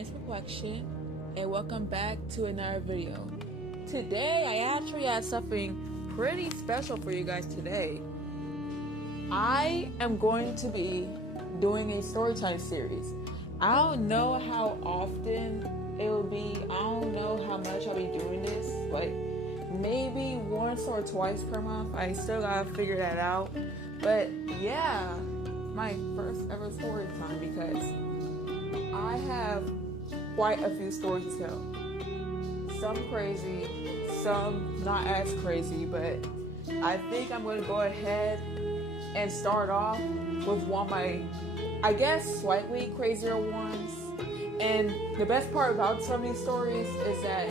name's Perplexion, and welcome back to another video. Today, I actually have something pretty special for you guys today. I am going to be doing a storytime series. I don't know how often it will be. I don't know how much I'll be doing this. Like, maybe once or twice per month. I still gotta figure that out. But yeah, my first ever story time because I have quite a few stories to tell. Some crazy, some not as crazy, but I think I'm going to go ahead and start off with one of my, I guess, slightly crazier ones. And the best part about some of these stories is that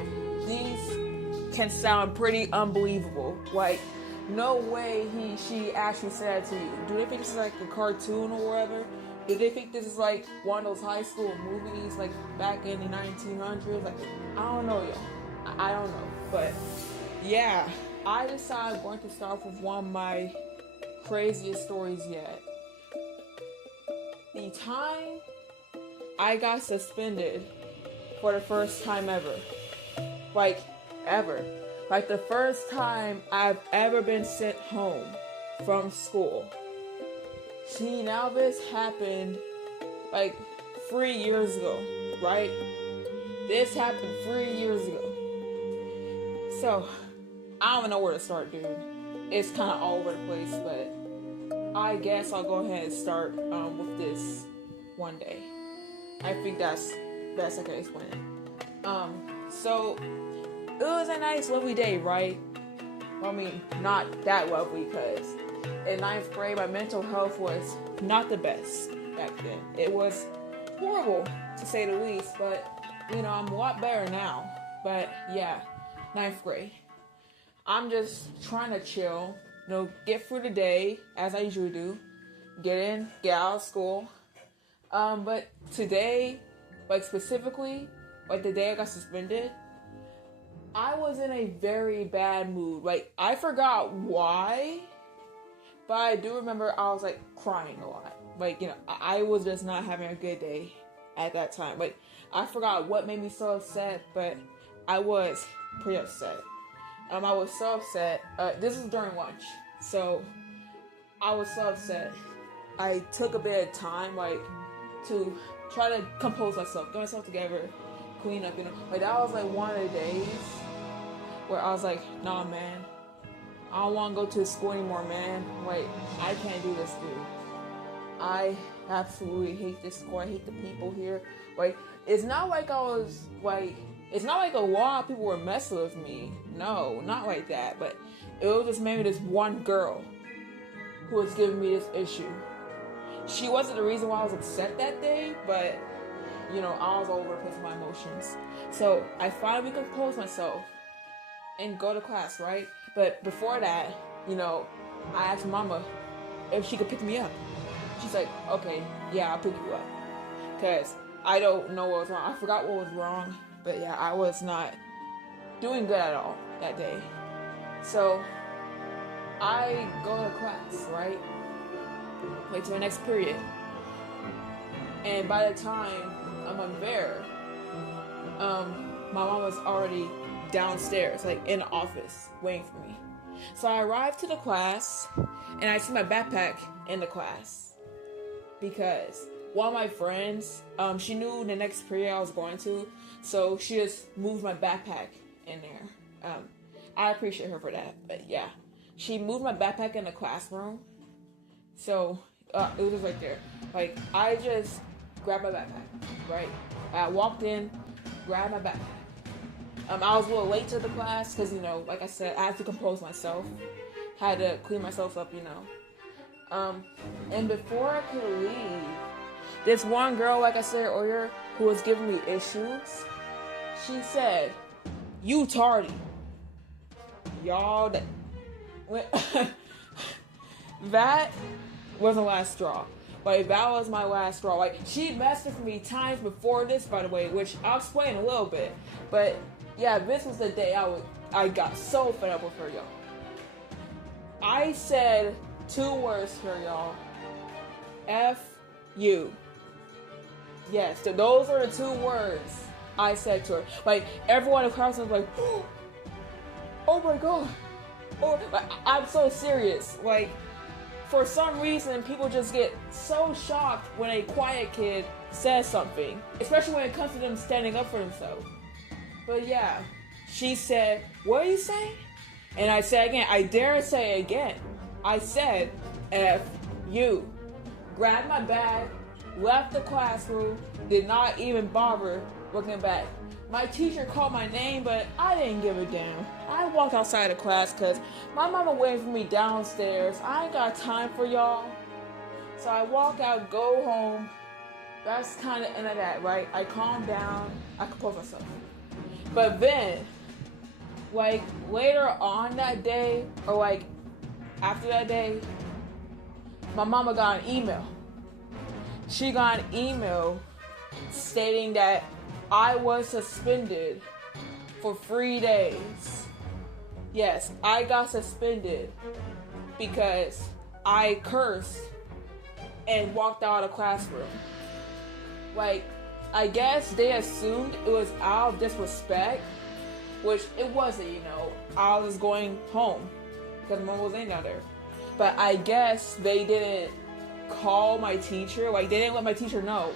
these can sound pretty unbelievable. Like, no way she actually said that to you. Do they think this is like a cartoon or whatever? Do they think this is like one of those high school movies like back in the 1900s? Like, I don't know, y'all. I don't know. But yeah, I decided I'm going to start with one of my craziest stories yet. The time I got suspended for the first time ever. Like, ever. Like, the first time I've ever been sent home from school. See, now this happened like 3 years ago, right? This happened 3 years ago. So, I don't know where to start, dude. It's kind of all over the place, but I guess I'll go ahead and start with this one day. I think that's best I can explain it. So, it was a nice, lovely day, right? I mean, not that lovely, because in 9th grade, my mental health was not the best back then. It was horrible, to say the least, but, you know, I'm a lot better now. But, yeah, 9th grade. I'm just trying to chill, you know, get through the day, as I usually do. Get in, get out of school. But today, like, specifically, like, the day I got suspended, I was in a very bad mood. Like, I forgot why, but I do remember I was, like, crying a lot. Like, you know, I was just not having a good day at that time. Like, I forgot what made me so upset, but I was pretty upset. I was so upset. This was during lunch, so I was so upset. I took a bit of time, like, to try to compose myself, get myself together, clean up, you know. Like, that was, like, one of the days where I was like, nah, man, I don't want to go to school anymore, man. Like, I can't do this, dude. I absolutely hate this school. I hate the people here. Like, it's not like I was, like, it's not like a lot of people were messing with me. No, not like that. But it was just maybe this one girl who was giving me this issue. She wasn't the reason why I was upset that day, but, you know, I was all over the place with my emotions. So I finally composed myself and go to class, right? But before that, you know, I asked Mama if she could pick me up. She's like, okay, yeah, I'll pick you up. Because I don't know what was wrong. I forgot what was wrong. But yeah, I was not doing good at all that day. So I go to class, right? Wait till the next period. And by the time I'm there, my mom was already downstairs, like in the office, waiting for me. So I arrived to the class, and I see my backpack in the class. Because one of my friends, she knew the next period I was going to, so she just moved my backpack in there. I appreciate her for that, but yeah. She moved my backpack in the classroom, so it was just right there. Like, I just grabbed my backpack, right? I walked in, grabbed my backpack. I was a little late to the class because, you know, like I said, I had to compose myself. Had to clean myself up, you know. And before I could leave, this one girl, like I said earlier, who was giving me issues, she said, "You tardy." Y'all, that was the last straw. Like, that was my last straw. Like, she messed with me times before this, by the way, which I'll explain a little bit. But yeah, this was the day I got so fed up with her, y'all. I said 2 words to her, y'all. F you. Yes, those are the two words I said to her. Like, everyone in the class was like, oh my god. Or, like, I'm so serious. Like, for some reason, people just get so shocked when a quiet kid says something, especially when it comes to them standing up for themselves. But yeah, she said, what are you saying? And I said again, I dare say again. I said, F you. Grabbed my bag, left the classroom, did not even bother looking back. My teacher called my name, but I didn't give a damn. I walked outside of class because my mama waiting for me downstairs. I ain't got time for y'all. So I walk out, go home. That's kind of end of that, right? I calmed down. I composed myself. But then, like, later on that day, or like after that day, my mama got an email. She got an email stating that I was suspended for 3 days. Yes, I got suspended because I cursed and walked out of the classroom. Like, I guess they assumed it was out of disrespect, which it wasn't, you know. I was going home because mom was in there. But I guess they didn't call my teacher. Like, they didn't let my teacher know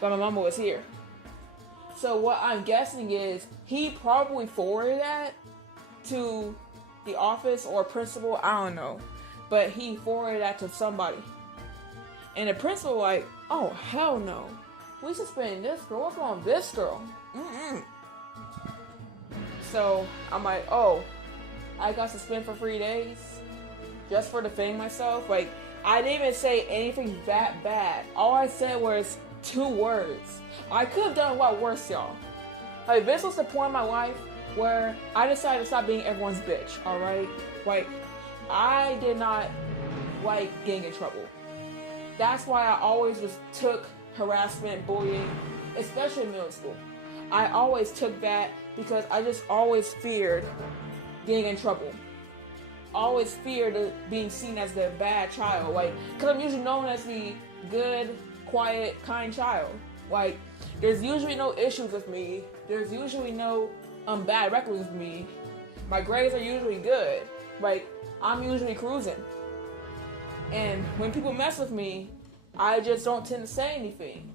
that my mama was here. So what I'm guessing is he probably forwarded that to the office or principal. I don't know. But he forwarded that to somebody. And the principal like, oh, hell no. We suspended this girl. What's wrong with this girl? So I'm like, oh, I got suspended for 3 days just for defending myself. Like, I didn't even say anything that bad. All I said was 2 words. I could have done a lot worse, y'all. Like, this was the point in my life where I decided to stop being everyone's bitch, alright? Like, I did not like getting in trouble. That's why I always just took harassment, bullying, especially in middle school. I always took that because I just always feared getting in trouble. Always feared being seen as the bad child. Like, because I'm usually known as the good, quiet, kind child. Like, there's usually no issues with me. There's usually no bad records with me. My grades are usually good. Like, I'm usually cruising. And when people mess with me, I just don't tend to say anything.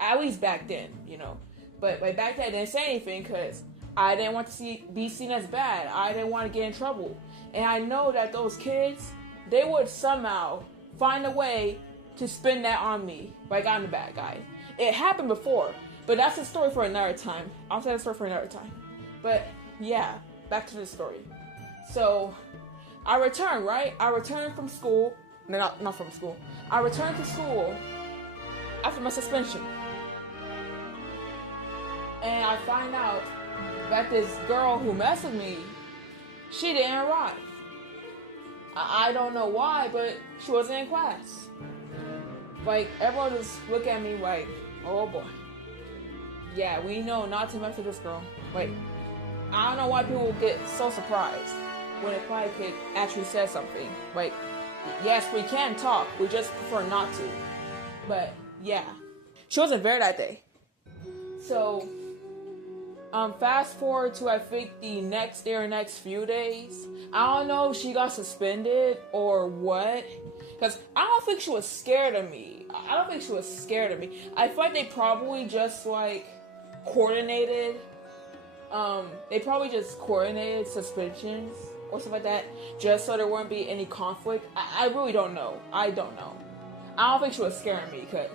At least back then, you know. But like, back then I didn't say anything because I didn't want to be seen as bad. I didn't want to get in trouble. And I know that those kids, they would somehow find a way to spin that on me. Like, I'm the bad guy. It happened before, but that's a story for another time. I'll tell the story for another time. But yeah, back to the story. So I returned, right? I returned from school. No, not from school. I returned to school after my suspension. And I find out that this girl who messed with me, she didn't arrive. I don't know why, but she wasn't in class. Like, everyone just look at me like, oh boy. Yeah, we know not to mess with this girl. Like, I don't know why people get so surprised when a quiet kid actually says something. Like, yes, we can talk, we just prefer not to. But yeah, she wasn't there that day. So fast forward to, I think, the next day or next few days. I don't know if she got suspended or what, because I don't think she was scared of me. I feel like they probably just like coordinated. They probably just coordinated suspensions or stuff like that, just so there wouldn't be any conflict. I really don't know. I don't know. I don't think she was scaring me, because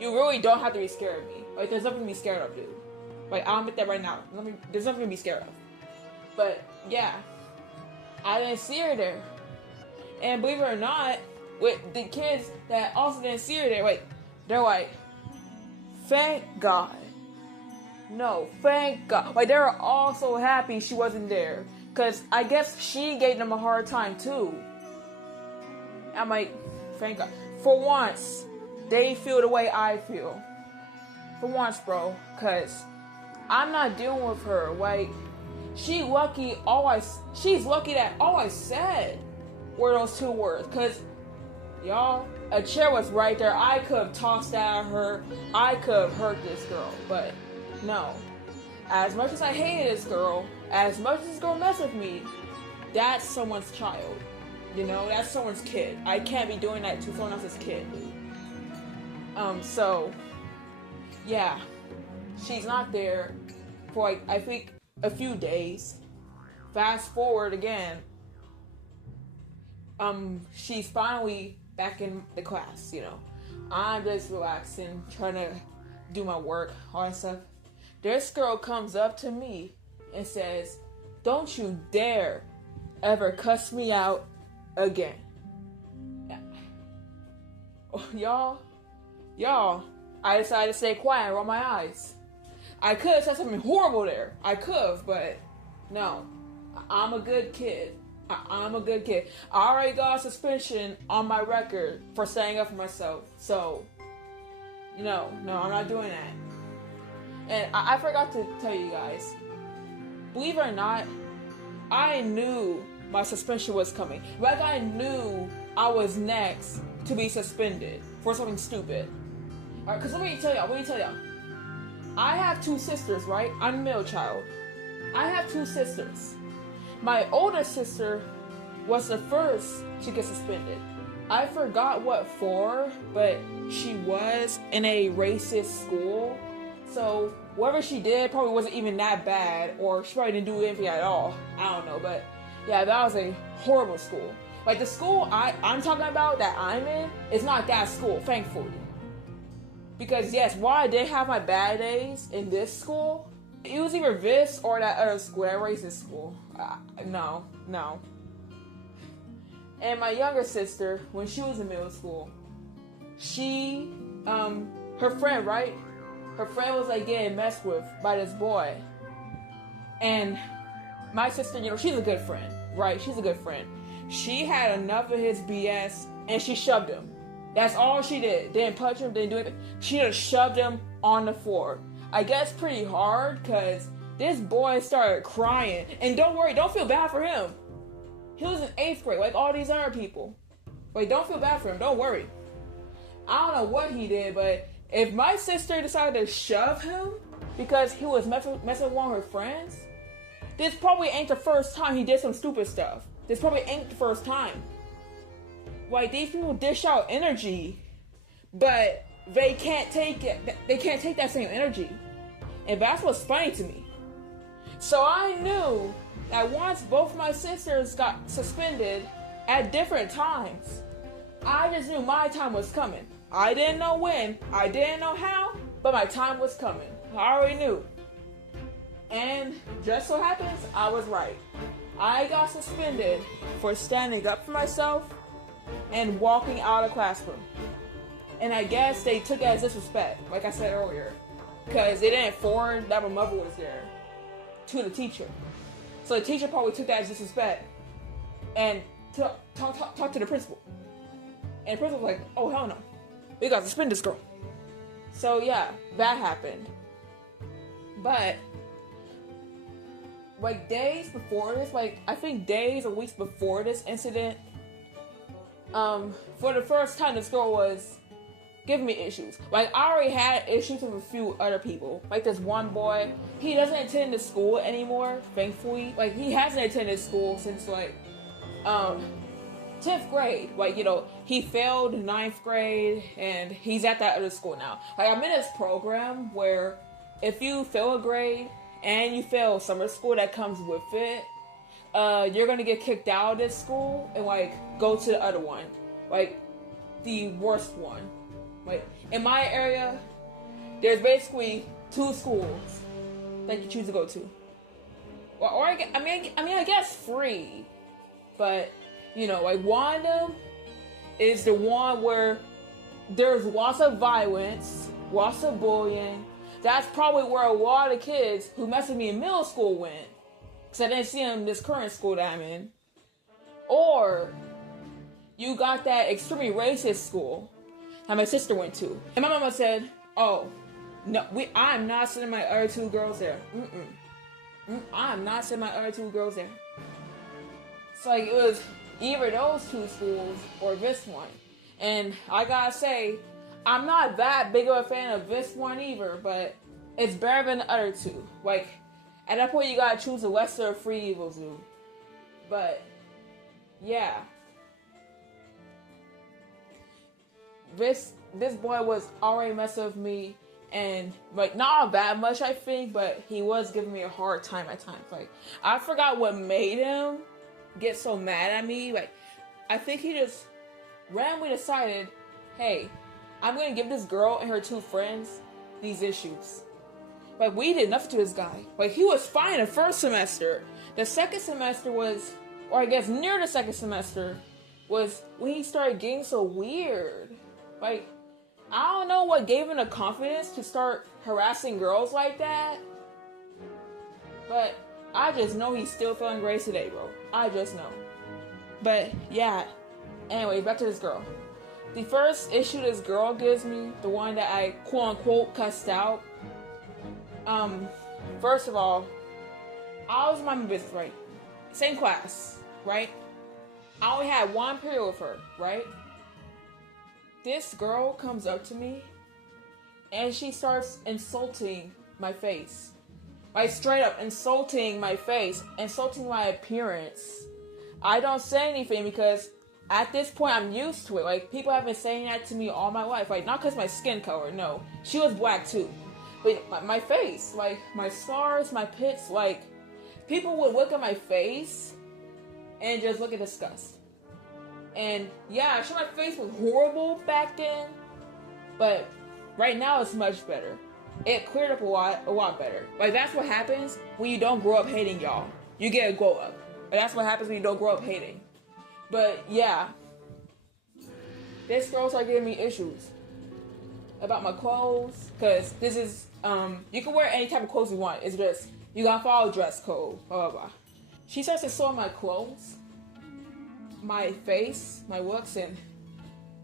you really don't have to be scared of me. Like, there's nothing to be scared of, dude. Like, I'll admit that right now. There's nothing to be scared of. But yeah, I didn't see her there. And believe it or not, with the kids that also didn't see her there, like, they're like, thank God. No, thank God. Like, they were all so happy she wasn't there. Because I guess she gave them a hard time too. I'm like, thank God. For once, they feel the way I feel. For once, bro. Because I'm not dealing with her. Like, she's lucky that all I said were those 2 words. Because, y'all, A chair was right there. I could have tossed at her. I could have hurt this girl, but no. As much as I hated this girl, as much as this girl messed with me, that's someone's child. You know, that's someone's kid. I can't be doing that to someone else's kid. So, yeah. She's not there for, like, I think, a few days. Fast forward again. She's finally back in the class, you know. I'm just relaxing, trying to do my work, all that stuff. This girl comes up to me and says, "Don't you dare ever cuss me out again." Y'all, I decided to stay quiet and roll my eyes. I could have said something horrible there. I could have, but no. I'm a good kid. I'm a good kid. I already got a suspension on my record for standing up for myself. So, no, I'm not doing that. And I forgot to tell you guys, believe it or not, I knew my suspension was coming. Like, I knew I was next to be suspended for something stupid. Alright, because let me tell y'all. I have 2 sisters, right? I'm a middle child. I have 2 sisters. My older sister was the first to get suspended. I forgot what for, but she was in a racist school. So whatever she did probably wasn't even that bad, or she probably didn't do anything at all. I don't know, but yeah, that was a horrible school. Like, the school I'm talking about that I'm in is not that school, thankfully. Because yes, while I did have my bad days in this school, it was either this or that other school, that racist school. No. And my younger sister, when she was in middle school, she, her friend, right? Her friend was like getting messed with by this boy. And my sister, you know, she's a good friend, right? She's a good friend. She had enough of his BS and she shoved him. That's all she did. Didn't punch him, didn't do anything. She just shoved him on the floor. I guess pretty hard, because this boy started crying. And don't worry, don't feel bad for him. He was in 8th grade, like all these other people. Like, don't feel bad for him, don't worry. I don't know what he did, but if my sister decided to shove him because he was messing with one of her friends, this probably ain't the first time he did some stupid stuff. This probably ain't the first time. Like, these people dish out energy, but they can't take it. They can't take that same energy. And that's what's funny to me. So I knew that once both my sisters got suspended at different times, I just knew my time was coming. I didn't know when, I didn't know how, but my time was coming. I already knew. And just so happens, I was right. I got suspended for standing up for myself and walking out of the classroom. And I guess they took it as disrespect, like I said earlier, because they didn't forward that my mother was there to the teacher. So the teacher probably took that as disrespect and talked to the principal. And the principal was like, "Oh, hell no. We gotta suspend this girl." So yeah, that happened. But like days before this, like I think days or weeks before this incident, for the first time this girl was giving me issues. Like, I already had issues with a few other people. Like, this one boy, he doesn't attend this school anymore, thankfully. Like, he hasn't attended school since like 10th grade. Like, you know, he failed 9th grade and he's at that other school now. Like, I'm in this program where if you fail a grade and you fail summer school that comes with it, you're gonna get kicked out of this school and like go to the other one, like the worst one. Like, in my area, there's basically 2 schools that you choose to go to, or I guess 3, but you know, like one of them is the one where there's lots of violence, lots of bullying. That's probably where a lot of kids who messed with me in middle school went, because I didn't see them in this current school that I'm in. Or you got that extremely racist school that my sister went to. And my mama said, "Oh, no, I'm not sending my other 2 girls there. I'm not sending my other 2 girls there." So like, it was either those 2 schools or this one. And I gotta say, I'm not that big of a fan of this one either, but it's better than the other two. Like, at that point, you gotta choose the lesser of three evils, dude. But, yeah. This boy was already messing with me, and like not that much I think, but he was giving me a hard time at times. Like, I forgot what made him get so mad at me. Like, I think he just randomly decided, hey, I'm gonna give this girl and her two friends these issues. Like, we did nothing to this guy. Like, he was fine the first semester. The second semester was, or I guess near the second semester, was when he started getting so weird. Like, I don't know what gave him the confidence to start harassing girls like that. But I just know he's still feeling great today, bro. I just know. But, yeah. Anyway, back to this girl. The first issue this girl gives me, the one that I quote-unquote cussed out. First of all, I was minding my business, right? Same class, right? I only had one period with her, right? This girl comes up to me and she starts insulting my face. Like, straight up insulting my face, insulting my appearance. I don't say anything because at this point I'm used to it. Like, people have been saying that to me all my life. Like, not because my skin color, no. She was black too. But my face, like, my scars, my pits, like, people would look at my face and just look at disgust. And yeah, I'm sure my face was horrible back then, but right now it's much better. It cleared up a lot better. Like, that's what happens when you don't grow up hating, y'all. You get a glow up. And that's what happens when you don't grow up hating. But yeah, this girl started giving me issues about my clothes, because this is, you can wear any type of clothes you want. It's just, you gotta follow dress code, blah, blah, blah. She starts to sew my clothes, my face, my looks, and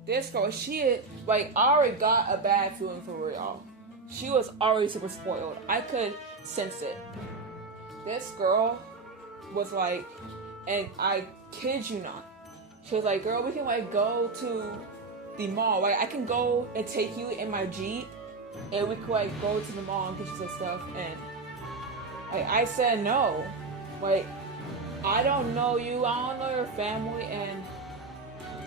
this girl, she, like, I already got a bad feeling for her, y'all. She was already super spoiled. I could sense it. This girl was like, and I kid you not, she was like, girl, we can, like, go to the mall. Like, I can go and take you in my Jeep, and we could, like, go to the mall and get you some stuff. And like, I said no. Like, I don't know you, I don't know your family, and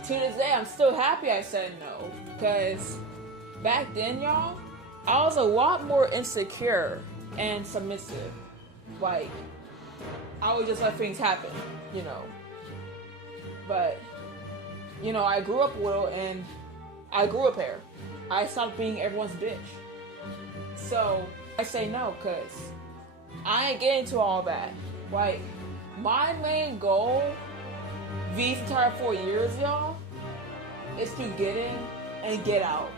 to this day, I'm still happy I said no. Because back then, y'all, I was a lot more insecure and submissive. Like, I would just let things happen, you know. But, you know, I grew up a little, and I grew a pair. I stopped being everyone's bitch. So, I say no, because I ain't getting into all that. Like, my main goal these entire 4 years, y'all, is to get in and get out.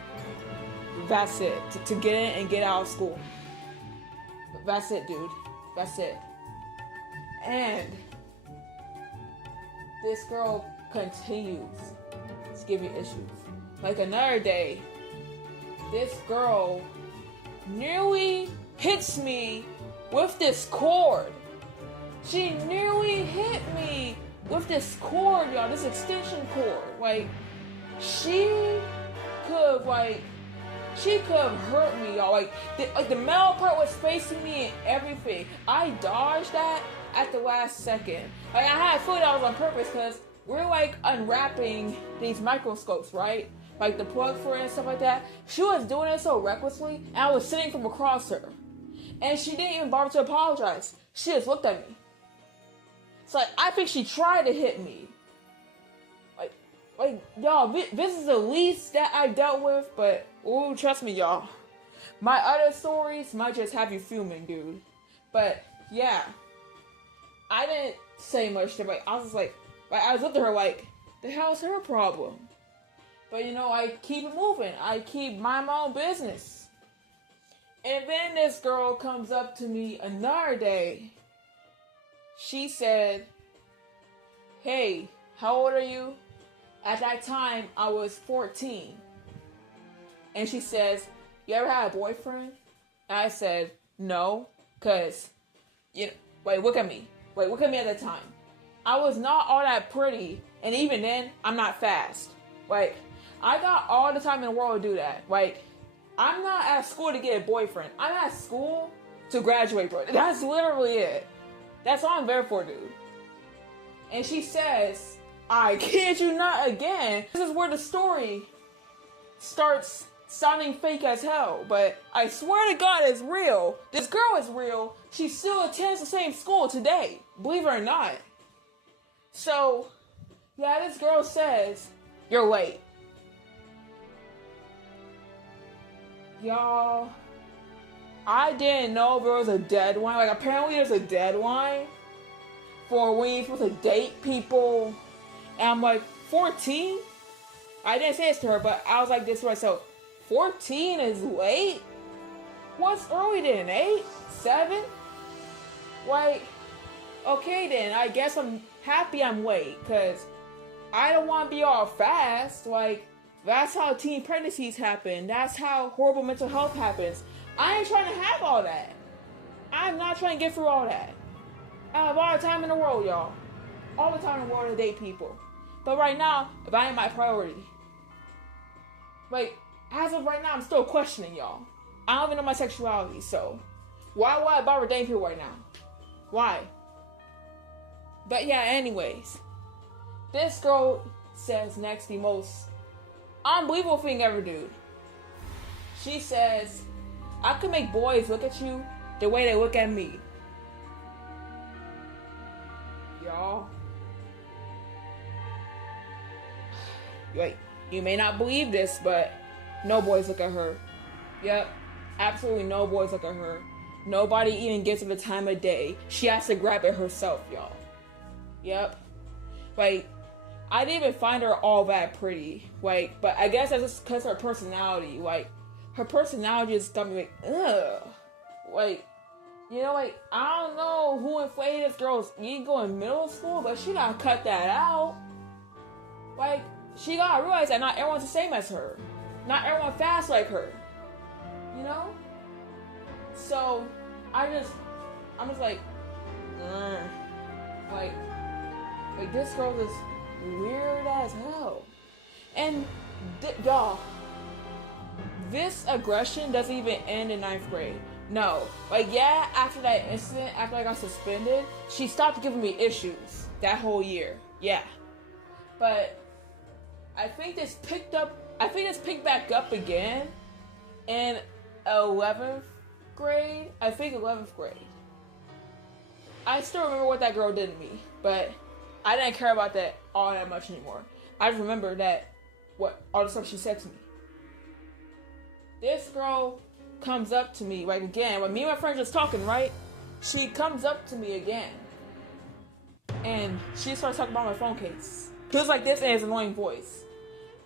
That's it. To get in and get out of school. That's it, dude. That's it. And this girl continues to give me issues. Like, another day, this girl nearly hits me with this cord. She nearly hit me with this cord, y'all, this extension cord. Like, she could have hurt me, y'all. Like, the metal part was facing me and everything. I dodged that at the last second. Like, I had a feeling that was on purpose, because we're, like, unwrapping these microscopes, right? Like, the plug for it and stuff like that. She was doing it so recklessly, and I was sitting from across her. And she didn't even bother to apologize. She just looked at me. So, like, I think she tried to hit me. Like, y'all, this is the least that I dealt with, but, ooh, trust me, y'all. My other stories might just have you fuming, dude. But, yeah. I didn't say much to her. Like, I was just like, I was looking at her like, the hell's her problem? But, you know, I keep it moving. I keep my own business. And then this girl comes up to me another day. She said, hey, how old are you? At that time, I was 14. And she says, you ever had a boyfriend? And I said, no, because, you know, wait, look at me. Wait, look at me at the time. I was not all that pretty, and even then, I'm not fast. Like, I got all the time in the world to do that. Like, I'm not at school to get a boyfriend. I'm at school to graduate, bro. That's literally it. That's all I'm there for, dude. And she says, I kid you not again. This is where the story starts sounding fake as hell. But I swear to God, it's real. This girl is real. She still attends the same school today. Believe it or not. So, yeah, this girl says, you're late. Y'all, I didn't know there was a deadline. Like, apparently there's a deadline for when you're supposed to date people. And I'm like, 14? I didn't say this to her, but I was like this to myself. 14 is late? What's early then? 8? 7? Like, okay then, I guess I'm happy I'm late, because I don't want to be all fast. Like, that's how teen pregnancies happen. That's how horrible mental health happens. I ain't trying to have all that. I'm not trying to get through all that. I have all the time in the world, y'all. All the time in the world to date people. But right now, that ain't my priority. Like, as of right now, I'm still questioning y'all. I don't even know my sexuality, so why would I bother dating people right now? Why? But yeah, anyways. This girl says next the most unbelievable thing ever, dude. She says, I could make boys look at you the way they look at me. Y'all. Wait, you may not believe this, but no boys look at her. Yep, absolutely no boys look at her. Nobody even gives her the time of day. She has to grab it herself, y'all. Yep. Like, I didn't even find her all that pretty. Like, but I guess that's just because her personality. Like, her personality just got me like, ugh. Like, you know, like, I don't know who inflated this girl's ego in middle school, but she gotta cut that out. Like, she gotta realize that not everyone's the same as her. Not everyone fast like her. You know? So, I'm just like, like this girl is weird as hell. And, y'all, this aggression doesn't even end in 9th grade. No. Like, yeah, after that incident, after I got suspended, she stopped giving me issues that whole year. Yeah. But I think this picked back up again in 11th grade. I think 11th grade. I still remember what that girl did to me, but I didn't care about that all that much anymore. I just remember that, all the stuff she said to me. This girl comes up to me, like, again, when me and my friend just talking, right? She comes up to me again, and she starts talking about my phone case. Feels like this and his annoying voice.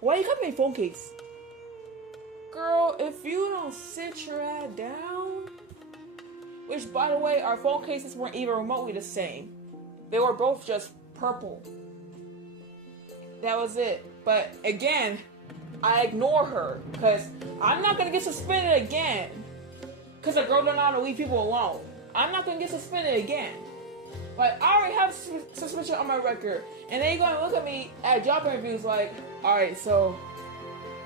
Why you cut my phone case? Girl, if you don't sit your ass down... Which, by the way, our phone cases weren't even remotely the same. They were both just purple. That was it. But, again, I ignore her, because I'm not going to get suspended again. Because a girl don't know how to leave people alone. I'm not going to get suspended again. Like, I already have suspension on my record. And then you're going to look at me at job interviews like, alright, so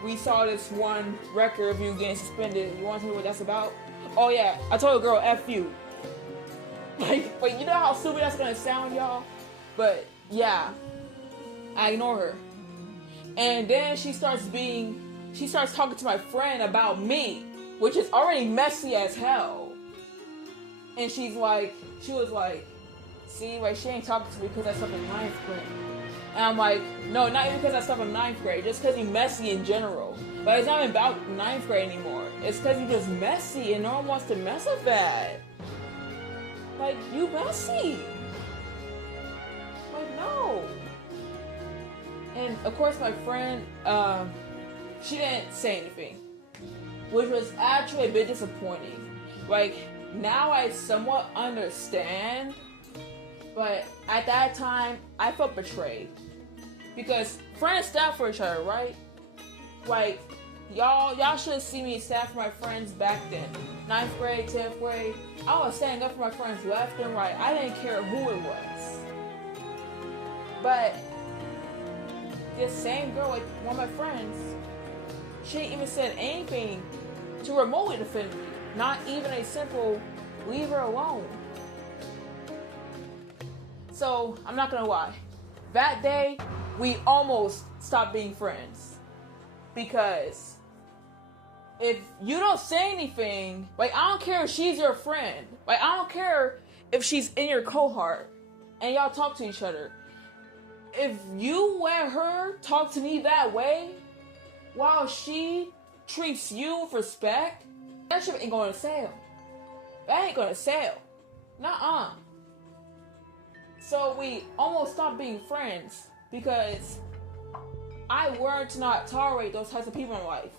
we saw this one record of you getting suspended. You want to tell me what that's about? Oh yeah, I told a girl, F you. Like, you know how stupid that's going to sound, y'all? But, yeah. I ignore her. And then she starts talking to my friend about me, which is already messy as hell. And she was like, see, like, she ain't talking to me because I stuff in 9th grade. And I'm like, no, not even because I stuff in 9th grade, just because you're messy in general. But it's not even about 9th grade anymore. It's because you're just messy and no one wants to mess with that. Like, you messy. Like, no. And, of course, my friend, she didn't say anything. Which was actually a bit disappointing. Like, now I somewhat understand. But at that time, I felt betrayed. Because friends stand for each other, right? Like, y'all should see me stand for my friends back then. 9th grade, 10th grade. I was standing up for my friends left and right. I didn't care who it was. But this same girl, like one of my friends, She ain't even said anything to remotely defend me. Not even a simple leave her alone. So, I'm not gonna lie. That day, we almost stopped being friends. Because if you don't say anything, like, I don't care if she's your friend. Like, I don't care if she's in your cohort and y'all talk to each other. If you let her talk to me that way, while she treats you with respect, that shit ain't gonna sell. That ain't gonna sell. Nuh-uh. So we almost stopped being friends because I learned to not tolerate those types of people in life.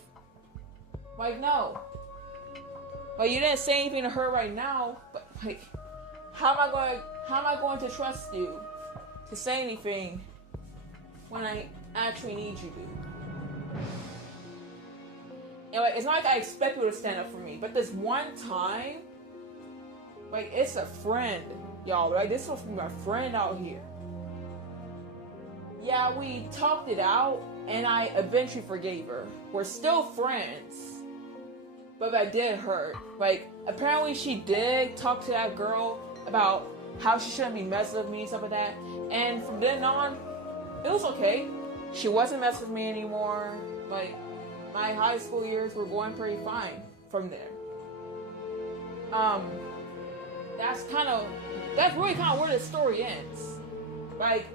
Like, no. Like, you didn't say anything to her right now, but like, how am I going to trust you to say anything when I actually need you to? And like, it's not like I expect you to stand up for me, but this one time, like, it's a friend, y'all. Like, this was my friend out here. Yeah, we talked it out, and I eventually forgave her. We're still friends, but that did hurt. Like, apparently she did talk to that girl about how she shouldn't be messing with me and stuff like that. And from then on, it was okay. She wasn't messing with me anymore. Like, my high school years were going pretty fine from there. That's really kind of where the story ends. Like,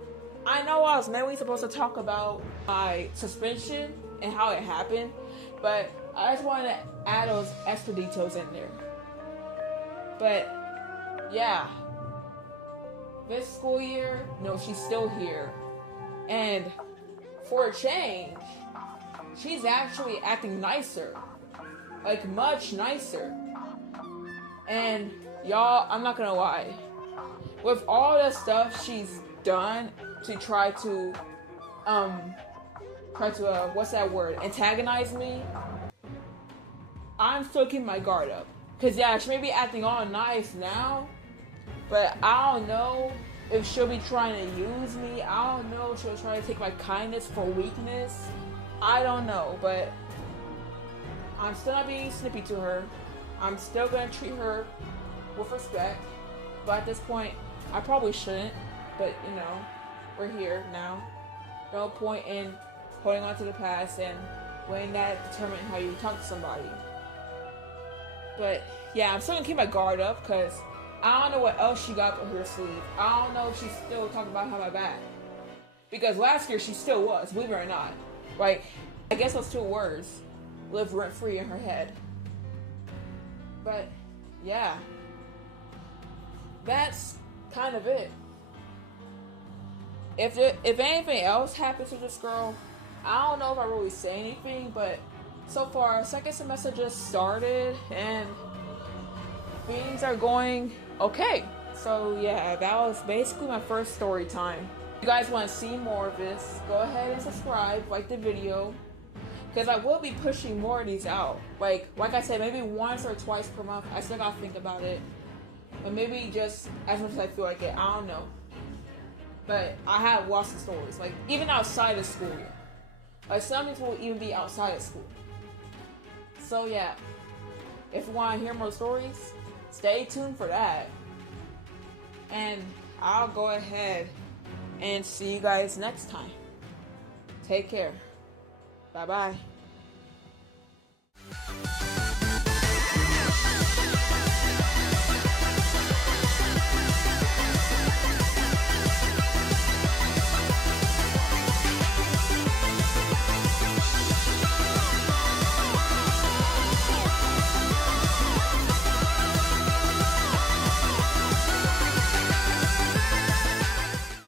I know I was mainly supposed to talk about my suspension and how it happened, but I just wanted to add those extra details in there. But, yeah. This school year, no, she's still here. And for a change, she's actually acting nicer. Like, much nicer. And, y'all, I'm not gonna lie. With all the stuff she's done to try to, what's that word? Antagonize me, I'm still keeping my guard up. Cause yeah, she may be acting all nice now, but I don't know if she'll be trying to use me. I don't know if she'll try to take my kindness for weakness. I don't know, but I'm still not being snippy to her. I'm still gonna treat her with respect. But at this point, I probably shouldn't. But you know, we're here now. No point in holding on to the past and letting that determine how you talk to somebody. But yeah, I'm still gonna keep my guard up because I don't know what else she got up her sleeve. I don't know if she's still talking about how my back. Because last year she still was, believe it or not. Like, I guess those two words live rent free in her head. But yeah, that's kind of it. If anything else happens to this girl, I don't know if I really say anything, but so far, second semester just started and things are going okay. So yeah, that was basically my first story time. If you guys want to see more of this, go ahead and subscribe, like the video, because I will be pushing more of these out. Like I said, maybe once or twice per month. I still gotta think about it, but maybe just as much as I feel like it. I don't know. But I have lots of stories, like even outside of school. Like some of these will even be outside of school. So yeah, if you want to hear more stories, stay tuned for that. And I'll go ahead and see you guys next time. Take care. Bye-bye.